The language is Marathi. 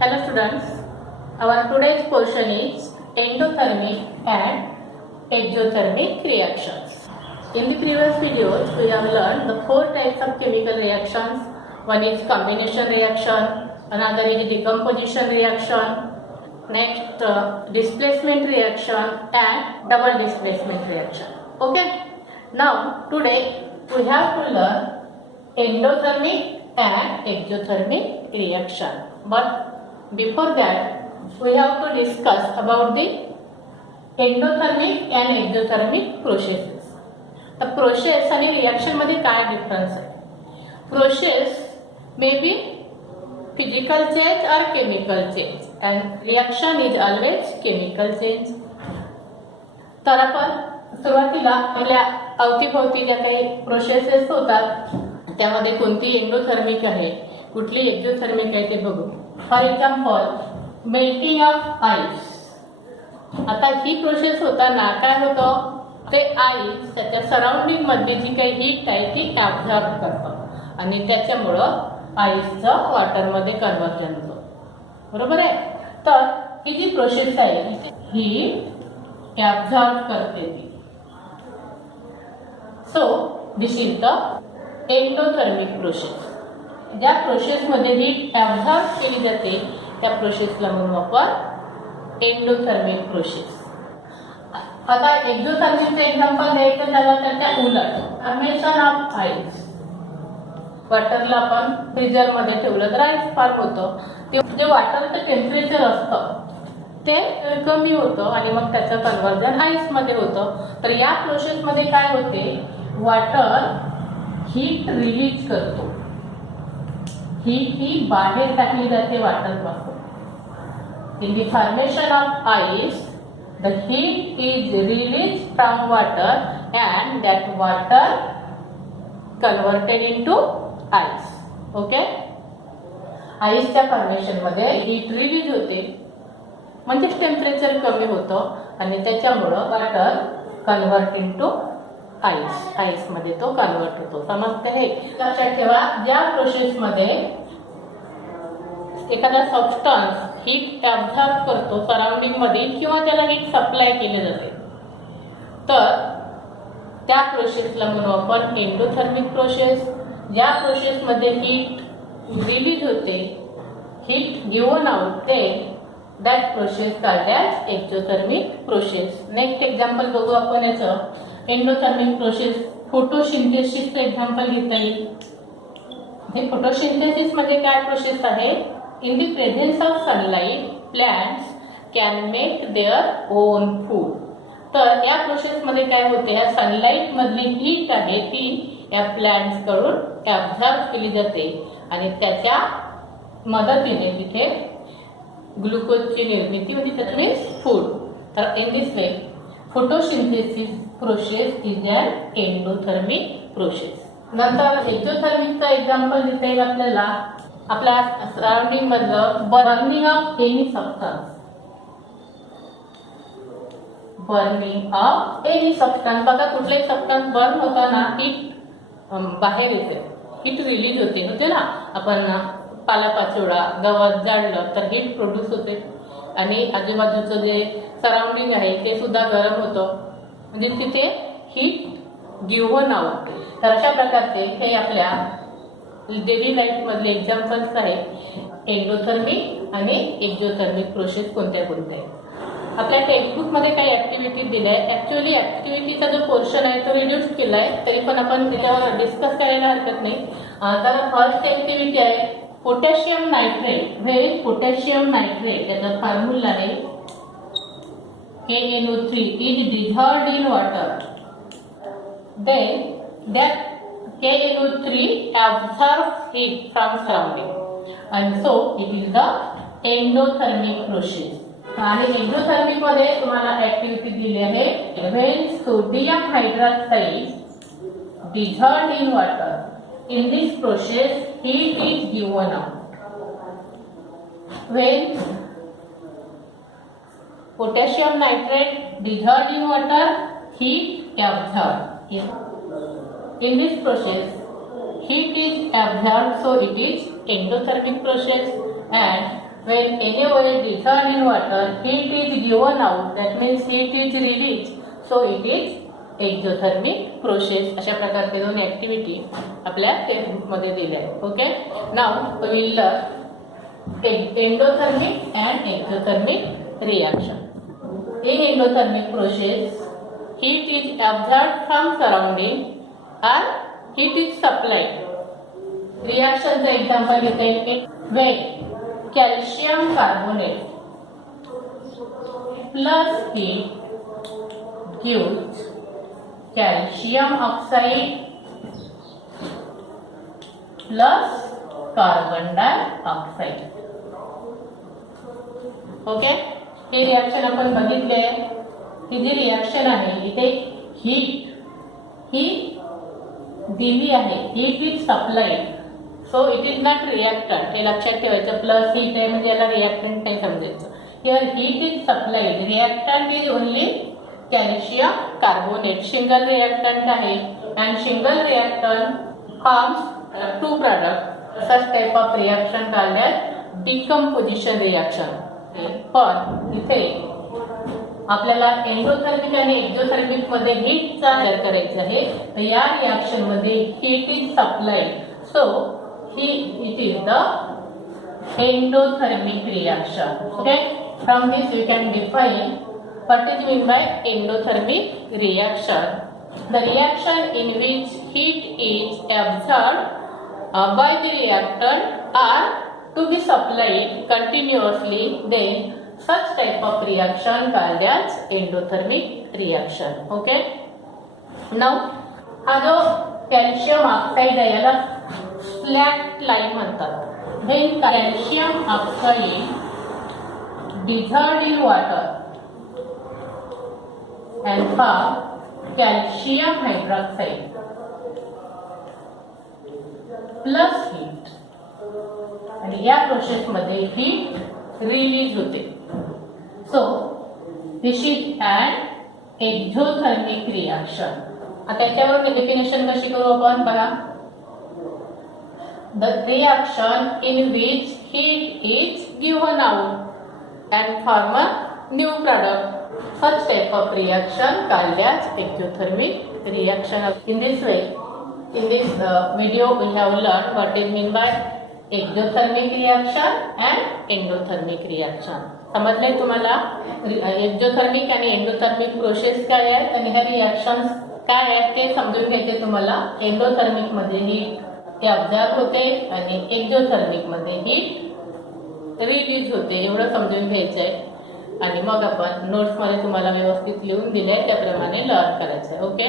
Hello students, our today's portion is endothermic and exothermic reactions. In the previous videos, we have learned the four types of chemical reactions. One is combination reaction, another is decomposition reaction, next displacement reaction and double displacement reaction. Okay, now today we have to learn endothermic and exothermic reaction. But before that, we have to discuss about the endothermic and exothermic processes. The process and reaction मध्ये काय difference आहे? Process may be physical change or chemical change, and reaction is always chemical change. तर आपण सुरुवातीला आपल्या अवतीभोवती ज्या काही प्रोसेसेस होतात त्यामध्ये कोणती एंडोथर्मिक आहे, कुठली एक्झोथर्मिक आहे ते बघू. For example, melting of ice. आता ही प्रोसेस होताना काय होतं, ते आईस त्याच्या सराउंडिंग मध्ये जी काही हीट आहे ती ऍब्झॉर्ब करतं आणि त्याच्यामुळं आईसचं वॉटरमध्ये कन्व्हर्जन होतं. बरोबर आहे. तर ही जी प्रोसेस आहे ही ऍब्झॉर्ब करते ती. So this is the endothermic process. ज्या प्रोसेसमध्ये हीट ऍब्झॉर्ब केली जाते त्या प्रोसेसला म्हणून आपण एंडोथर्मिक प्रोसेस. आता एक्झोथर्मिकचं एक्झाम्पल द्यायचं झालं तर त्या उलट, फॉर्मेशन ऑफ आईस. वॉटरला आपण फ्रीजरमध्ये ठेवलं तर आईस फॉर्म होतं. ते जे वॉटरचं टेम्परेचर असतं ते कमी होतं आणि मग त्याचं कन्व्हर्जन आईसमध्ये होतं. तर या प्रोसेसमध्ये काय होते, वॉटर हीट रिलीज करतो. हीट ही बाहेर टाकली जाते वॉटरपासून. In the formation of ice the heat is released from water and that water converted into ice. Okay, आईसच्या फॉर्मेशन मध्ये हीट रिलीज होते म्हणजे टेम्परेचर कमी होतं आणि त्याच्यामुळं water convert into ice. Ice मध्ये तो कन्वर्ट होतो. समजते हे? लक्षात ठेवा, ज्या प्रोसेस मध्ये एखादा सबस्टन्स हीट ऍब्झॉर्ब करतो सराउंडिंग मध्ये किंवा त्याला हीट सप्लाय केले जाते तर त्या प्रोसेसला म्हणू आपण एंडोथर्मिक प्रोसेस. ज्या प्रोसेसमध्ये हीट रिलीज होते, हीट गिव्हन आउट, ते that process called as exothermic process. Next example बघू आपण याचं. एंडोथर्मिक प्रोसेस फोटोसिंथेसिसचं एक्झाम्पल घेता येईल. हे फोटोसिंथेसिस मध्ये काय प्रोसेस आहे, in the presence of sunlight plants can make their own food. तर या प्रोसेस मध्ये काय होते, या सनलाइट मधली हीट आहे ती या प्लांट्स कडून ऍब्झॉर्ब केली जाते आणि त्याच्या मदतीने तिथे ग्लुकोजची निर्मिती होते. That means food. तर in this way photosynthesis process is an endothermic process. नंतर एक्झोथर्मिकचा एक्झाम्पल देता येईल आपल्याला. आपल्या सराउंडिंग मधलं burning of any substance. Burning of any substance. बघा, कुठले सबस्टन्स बर्न होताना हीट बाहेर येते, हीट रिलीज होते ना. आपण पालापाचोळा गवत जाळलं तर हीट प्रोड्यूस होते आणि आजूबाजूचं जे सराउंडिंग आहे ते सुद्धा गरम होतं म्हणजे तिथे हीट गिव्हन आउट. तर अशा प्रकारचे हे आपल्या डेली लाईफ मधले एक्झाम्पल्स आहेत एंडोथर्मिक आणि एक्झोथर्मिक प्रोसेस कोणत्या कोणत्या आहेत. आपल्या टेक्स्टबुक मध्ये काही ऍक्टिव्हिटी दिल्या आहे. ऍक्च्युअली ऍक्टिव्हिटीचा जो पोर्शन आहे तो रिड्यूस केला आहे, तरी पण आपण त्याच्यावर डिस्कस करायला हरकत नाही. तर फर्स्ट ऍक्टिव्हिटी आहे potassium nitrate. Where is potassium nitrate? त्याचा फॉर्म्युला आहे KNO3 is dissolved in water. Then that KNO3 absorbs heat from surrounding and so it is the endothermic process. आणि एक्झोथर्मिक मध्ये तुम्हाला ऍक्टिव्हिटी दिली आहे. when sodium hydroxide dissolved in water, in this process heat is given out. When potassium nitrate dissolved in water, heat absorbed. In this process heat is absorbed, so it is endothermic process. And when NaOH dissolved in water, heat is given out, that means heat is released, so it is exothermic process. अशा प्रकारचे दोन ऍक्टिव्हिटी आपल्या टेक्स्टमध्ये दिल्या आहेत. Okay, now we will learn endothermic and exothermic reaction. In endothermic process, heat is absorbed from surrounding or heat is supplied. Reaction चा example घेता येईल. When calcium carbonate plus heat gives calcium oxide plus carbon dioxide. Okay, हे रिएक्शन आपण बघितले. ही जी रिएक्शन आहे इथे हीट ही दिली आहे, heat is supplied, so it is not reactant. हे लक्षात ठेवायचं. प्लस हीट आहे म्हणजे याला रिएक्टंट नाही समजायचं. Here heat is supplied, reactant is only calcium carbonate. Single reactant आहे and single reactant forms two product. Such type of reaction called decomposition reaction. पण इथे आपल्याला एंडोथर्मिक आणि एक्झोथर्मिक मध्ये हीटचा विचार करायचा आहे. तर या रिएक्शन मध्ये heat is supplied, so it is the endothermic reaction. Okay, from this we can define what is meant by endothermic reaction. The reaction in which heat is absorbed by the reactant or to be supplied continuously, then such type of reaction called as endothermic reaction. Okay, now हा जो कॅल्शियम ऑक्साइड आहे याला फ्लॅट लाईन म्हणतात. When calcium oxide dissolved in water and form calcium hydroxide plus heat, आणि या प्रोसेस मध्ये हीट रिलीज होते. So this is an exothermic reaction. आता त्याच्यावर डेफिनेशन कशी करू आपण बघा. The reaction in which heat is given out and form a new product. Such type of reaction called as exothermic reaction. In this way, in this video, we have learned what is meant by exothermic reaction and endothermic reaction. समजले तुम्हाला एक्झोथर्मिक आणि एंडोथर्मिक प्रोसेस काय आहेत आणि ह्या रिएक्शन्स काय आहेत ते समजून घ्यायचे तुम्हाला. एंडोथर्मिक मध्ये हीट ते ऑब्झर्व होते आणि एक्झोथर्मिक मध्ये हीट रिलीज होते, एवढं समजून घ्यायचं आहे. आणि मग आपण नोट्स मध्ये तुम्हाला व्यवस्थित लिहून दिले त्याप्रमाणे लर्न करायचं. ओके.